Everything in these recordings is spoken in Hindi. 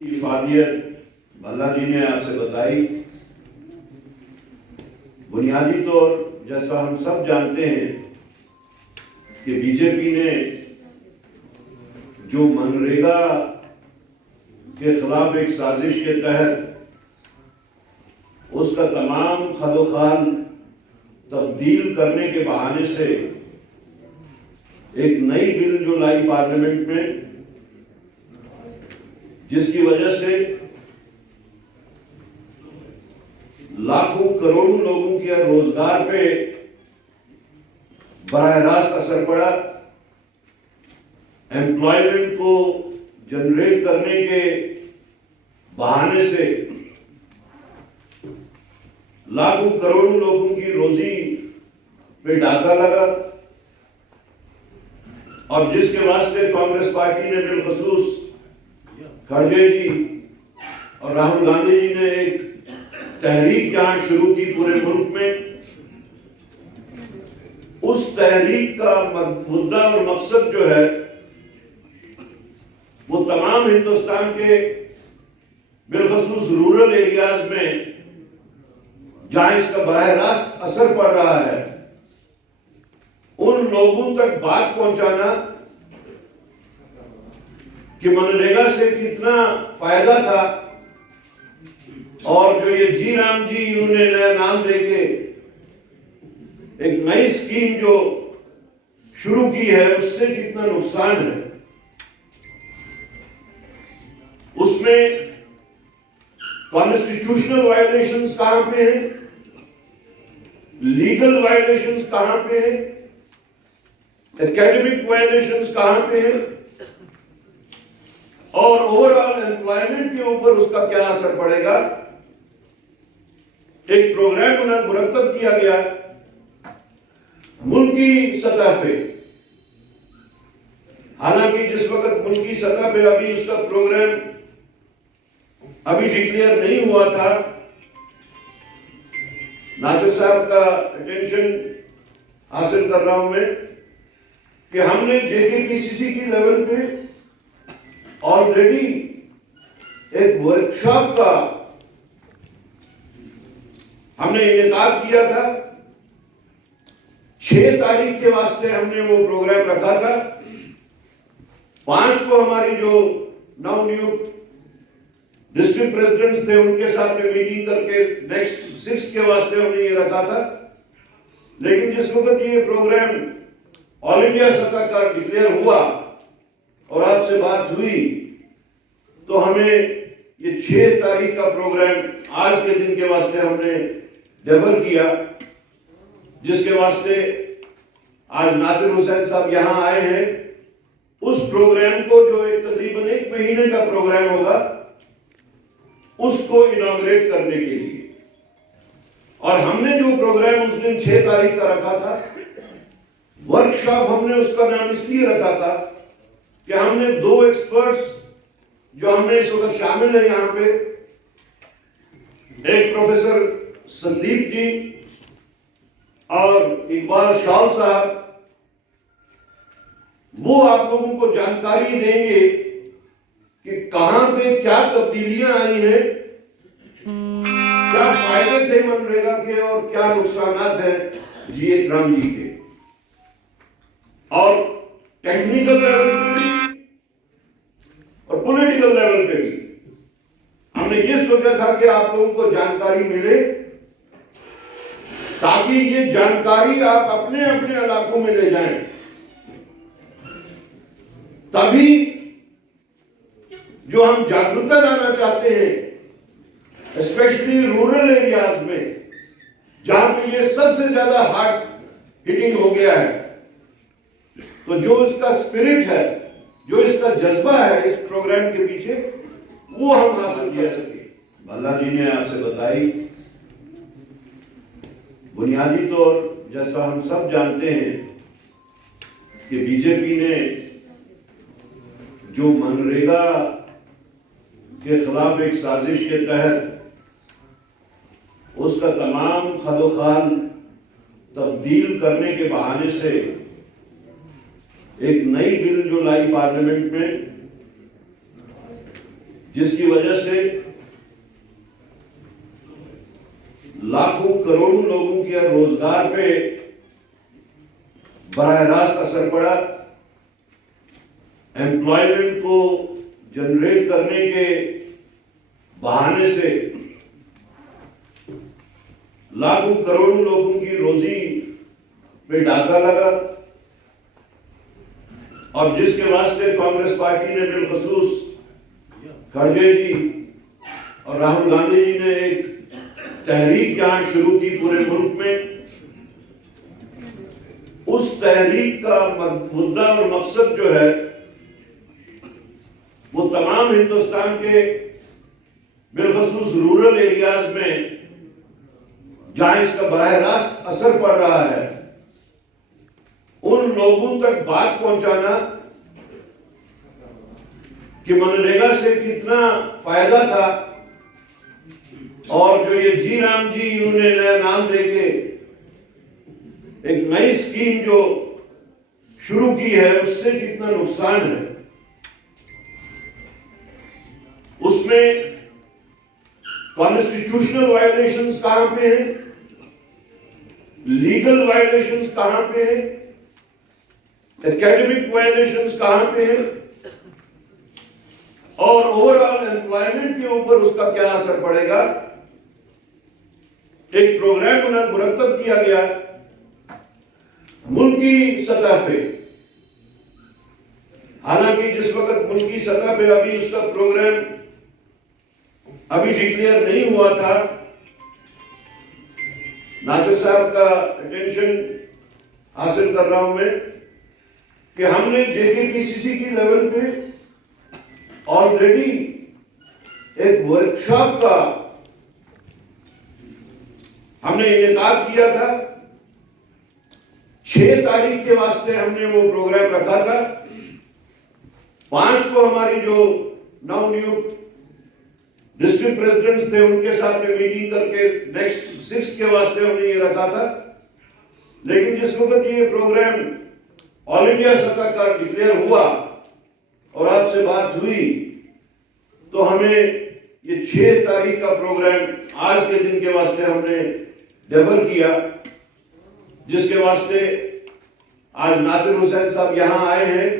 इफादियत भल्ला जी ने आपसे बताई। बुनियादी तौर जैसा हम सब जानते हैं कि बीजेपी ने जो मनरेगा के खिलाफ एक साजिश के तहत उसका तमाम खदोखाल तब्दील करने के बहाने से एक नई बिल जो लाई पार्लियामेंट में, जिसकी वजह से लाखों करोड़ों लोगों के रोजगार पे बराह रास्त असर पड़ा, एम्प्लॉयमेंट को जनरेट करने के बहाने से लाखों करोड़ों लोगों की रोजी पे डाका लगा। और जिसके वास्ते कांग्रेस पार्टी ने बिलखसूस खड़गे जी और राहुल गांधी जी ने एक तहरीक जहां शुरू की पूरे मुल्क में, उस तहरीक का मुद्दा और मकसद जो है वो तमाम हिंदुस्तान के बिलखसूस रूरल एरियाज में जहां इसका बराह रास्त असर पड़ रहा है, उन लोगों तक बात पहुंचाना कि मनरेगा से कितना फायदा था। और जो ये जी राम जी इन्होंने नया नाम देके एक नई स्कीम जो शुरू की है, उससे कितना नुकसान है। उसमें कॉन्स्टिट्यूशनल वायलेशंस कहां पे हैं, लीगल वायलेशंस कहां पे हैं, एकेडमिक वायलेशंस कहां पे हैं, और ओवरऑल एम्प्लॉयमेंट के ऊपर उसका क्या असर पड़ेगा। एक प्रोग्राम मुरतब किया गया मुल्की सतह पे। हालांकि जिस वक्त मुल्की सतह पे अभी उसका प्रोग्राम अभी डिक्लेयर नहीं हुआ था, नासिर साहब का अटेंशन हासिल कर रहा हूं मैं कि हमने जेकेपीसीसी की लेवल पे ऑलरेडी एक वर्कशॉप का हमने इनेकाद किया था। 6 तारीख के वास्ते हमने वो प्रोग्राम रखा था। 5 को हमारी जो नवनियुक्त डिस्ट्रिक्ट प्रेसिडेंट्स थे उनके साथ में मीटिंग करके नेक्स्ट 6 के वास्ते हमने ये रखा था। लेकिन जिस वक्त ये प्रोग्राम ऑल इंडिया सतह का डिक्लेयर हुआ और आपसे बात हुई, तो हमें ये 6 तारीख का प्रोग्राम आज के दिन के वास्ते हमने डेवलप किया, जिसके वास्ते आज नासिर हुसैन साहब यहां आए हैं। उस प्रोग्राम को जो एक तकरीबन 1 महीने का प्रोग्राम होगा, उसको इनॉग्रेट करने के लिए। और हमने जो प्रोग्राम उस दिन 6 तारीख का रखा था, वर्कशॉप, हमने उसका नाम इसलिए रखा था कि हमने 2 एक्सपर्ट्स जो हमने इस वक्त शामिल है यहां पे, एक प्रोफेसर संदीप जी और इकबाल शाह साहब, वो आप लोगों को जानकारी देंगे कि कहां पे क्या तब्दीलियां आई हैं, क्या फायदे थे मनरेगा के और क्या नुकसानात हैं जी राम जी के। और टेक्निकल लेवल पे भी और पॉलिटिकल लेवल पे भी हमने ये सोचा था कि आप लोगों को जानकारी मिले, ताकि ये जानकारी आप अपने अपने इलाकों में ले जाएं। तभी जो हम जागरूकता लाना चाहते हैं, स्पेशली रूरल एरियाज में जहां पे ये सबसे ज्यादा हार्ड हिटिंग हो गया है, तो जो इसका स्पिरिट है, जो इसका जज्बा है इस प्रोग्राम के पीछे, वो हम हासिल कर सके। भल्ला जी ने आपसे बताई। बुनियादी तौर जैसा हम सब जानते हैं कि बीजेपी ने जो मनरेगा के खिलाफ एक साजिश के तहत उसका तमाम खदोखाल तब्दील करने के बहाने से एक नई बिल जो लाई पार्लियामेंट में, जिसकी वजह से लाखों करोड़ों लोगों के रोजगार पे बराह रास्त असर पड़ा। एम्प्लॉयमेंट को जनरेट करने के बहाने से लाखों करोड़ों लोगों की रोजी पे डाका लगा और जिसके वास्ते कांग्रेस पार्टी ने बिलखसूस खड़गे जी और राहुल गांधी जी ने एक तहरीक यहां शुरू की पूरे मुल्क में। उस तहरीक का मुद्दा और मकसद जो है वो तमाम हिंदुस्तान के बिलखसूस रूरल एरियाज में जहां इसका बराह रास्त असर पड़ रहा है उन लोगों तक बात पहुंचाना कि मनरेगा से कितना फायदा था और जो ये जी राम जी इन्होंने नया नाम देके एक नई स्कीम जो शुरू की है उससे कितना नुकसान है। उसमें कॉन्स्टिट्यूशनल वायलेशंस कहां पे हैं, लीगल वायलेशंस कहां पे हैं, एकेडमिक वायलेशंस कहां पे हैं और ओवरऑल एम्प्लॉयमेंट के ऊपर उसका क्या असर पड़ेगा। एक प्रोग्राम मुरतब किया गया मुल्की सतह पे। हालांकि जिस वक्त मुल्की सतह पे अभी उसका प्रोग्राम अभी डिक्लेयर नहीं हुआ था, नासिर साहब का अटेंशन हासिल कर रहा हूं मैं कि हमने जेकेपीसीसी की लेवल पे ऑलरेडी एक वर्कशॉप का हमने इनेकाद किया था। 6 तारीख के वास्ते हमने वो प्रोग्राम रखा था। 5 को हमारी जो नवनियुक्त डिस्ट्रिक्ट प्रेसिडेंट्स थे उनके साथ में मीटिंग करके नेक्स्ट 6 के वास्ते हमने ये रखा था। लेकिन जिस वक्त ये प्रोग्राम ऑल इंडिया सतह का डिक्लेयर हुआ और आपसे बात हुई तो हमें ये 6 तारीख का प्रोग्राम आज के दिन के वास्ते हमने डेवल किया, जिसके वास्ते आज नासिर हुसैन साहब यहां आए हैं।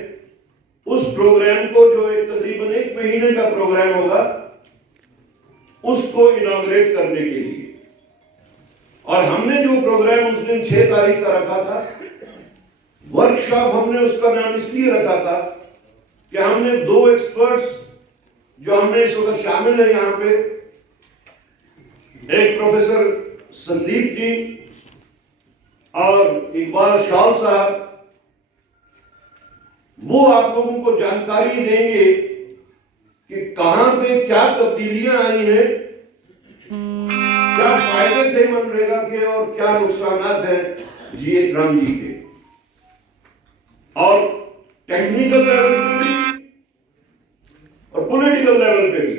उस प्रोग्राम को जो एक तकरीबन 1 महीने का प्रोग्राम होगा उसको इनॉग्रेट करने के लिए, और हमने जो प्रोग्राम उस दिन 6 तारीख का रखा था वर्कशॉप, हमने उसका नाम इसलिए रखा था कि हमने 2 एक्सपर्ट्स जो हमने इस वक्त शामिल है यहां पे, एक प्रोफेसर संदीप जी और इकबाल शाह साहब, वो आप लोगों को जानकारी देंगे कि कहां पे क्या तब्दीलियां आई हैं, क्या फायदे थे मनरेगा के और क्या नुकसान हैं जी राम जी के। और टेक्निकल लेवल पे भी और पॉलिटिकल लेवल पे भी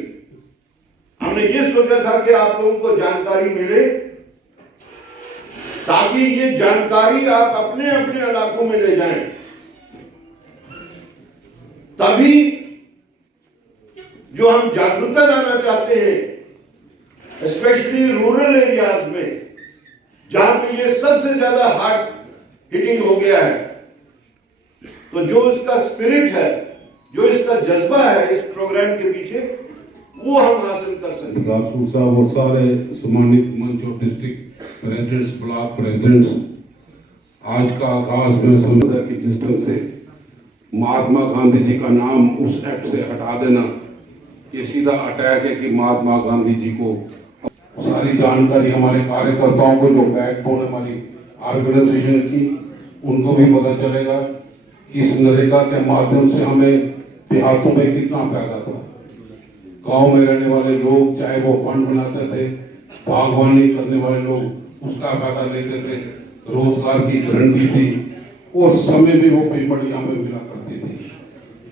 हमने ये सोचा था कि आप लोगों को जानकारी मिले ताकि ये जानकारी आप अपने अपने इलाकों में ले जाएं, तभी जो हम जागरूकता लाना चाहते हैं स्पेशली रूरल एरियाज में जहां पे ये सबसे ज्यादा हार्ड हिटिंग हो गया है, तो जो इसका स्पिरिट है, जो इसका जज्बा है इस प्रोग्राम के पीछे, वो हम हासिल कर सकते हैं। साहब और सारे सम्मानित मंच और डिस्ट्रिक्ट प्रेसिडेंट्स, ब्लॉक प्रेसिडेंट्स, आज का आगाज में समझा कि जिस ढंग से महात्मा गांधी जी का नाम उस एक्ट से हटा देना, ये सीधा अटैक है कि महात्मा गांधी जी को सारी जानकारी हमारे कार्यकर्ताओं को जो बैकबोन हमारी ऑर्गेनाइजेशन की, उनको भी पता चलेगा कि इस नरेगा के माध्यम से हमें देहातों में कितना फायदा था। गांव में रहने वाले लोग चाहे वो फंड बनाते थे, बागवानी करने वाले लोग उसका फायदा लेते थे, रोजगार की गारंटी थी, और समय भी वो पेपर यहाँ पे मिला करती थी।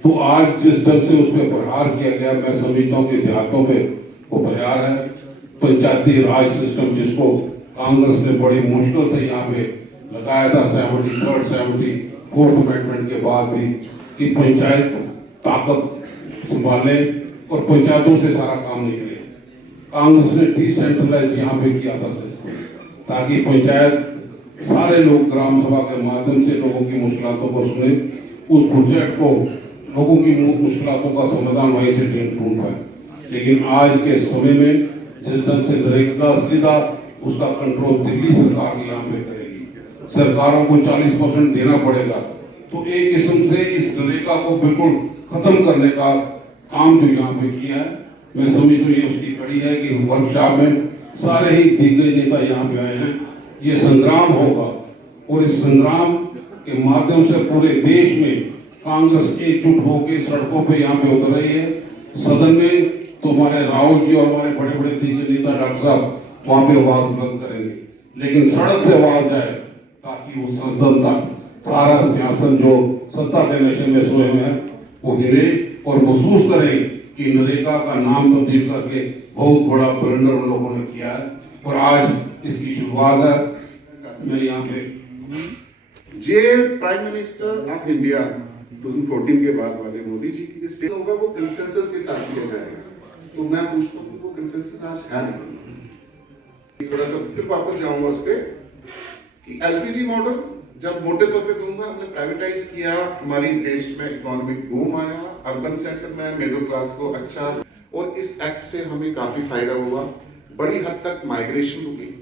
तो आज जिस ढंग से उस पर प्रहार किया गया, मैं समझता हूँ कि देहातों पे वो प्रहार है। पंचायती राज सिस्टम जिसको कांग्रेस ने बड़ी मुश्किल से यहाँ पे लगाया था 73rd 74th अमेंडमेंट के बाद भी, कि पंचायत ताकत संभाले, और पंचायतों से सारा काम निकले। कांग्रेस ने डिसेंट्रलाइज यहाँ पे किया था ताकि पंचायत सारे लोग ग्राम सभा के माध्यम से लोगों की मुश्किलों को सुने, उस प्रोजेक्ट को लोगों की मुश्किलों का समाधान वहीं से ढूंढ पाए। लेकिन आज के समय में जिस ढंग से नरेगा सीधा उसका कंट्रोल दिल्ली सरकार यहाँ पे करेगी, सरकारों को 40% देना पड़ेगा, तो एक किस्म से इस नरेगा को बिल्कुल खत्म करने का काम जो यहाँ पे किया है, मैं समझ तो ये उसकी कड़ी है कि वर्कशॉप में सारे ही दिग्गज नेता यहाँ पे आए हैं। ये संग्राम होगा और इस संग्राम के माध्यम से पूरे देश में कांग्रेस एकजुट होकर सड़कों पे यहाँ पे उतर रही है। सदन में तो हमारे राहुल जी और हमारे बड़े बड़े दिग्गज नेता डॉक्टर साहब वहाँ पे आवाज बुलंद करेंगे, लेकिन सड़क से आवाज जाए ताकि वो संसद तक सारा सियासत जो सत्ता के नशे में सोए हुए हैं वो हिले और महसूस करें कि नरेगा का नाम तब्दील करके बहुत बड़ा ब्लंडर उन लोगों ने किया है और आज इसकी शुरुआत है। मैं यहाँ पे जे प्राइम मिनिस्टर ऑफ इंडिया 2014 के बाद वाले मोदी जी की स्टेट होगा वो कंसेंसस के साथ किया जाएगा, तो मैं पूछता हूँ वो कंसेंसस आज है नहीं। थोड़ा सा फिर वापस जाऊंगा उस पर कि एलपीजी मॉडल जब मोटे तौर पे कहूंगा हमने प्राइवेटाइज किया, हमारी देश में इकोनॉमिक बूम आया, अर्बन सेक्टर में मिडिल क्लास को अच्छा, और इस एक्ट से हमें काफी फायदा हुआ, बड़ी हद तक माइग्रेशन हुई।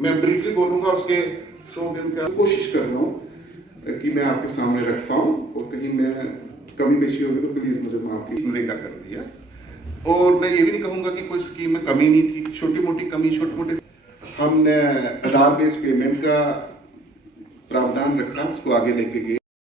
मैं ब्रीफली बोलूंगा उसके 100 दिन का कोशिश कर रहा हूँ कि मैं आपके सामने रख पाऊँ, और कहीं मैं कमी पेशी होगी तो प्लीज मुझे माफ की। नरेगा कर दिया, और मैं ये भी नहीं कहूंगा कि कोई स्कीम में कमी नहीं थी, छोटी मोटी कमी, छोटे मोटे हमने आधार बेस्ड पेमेंट का प्रावधान रखा, उसको आगे लेके गए।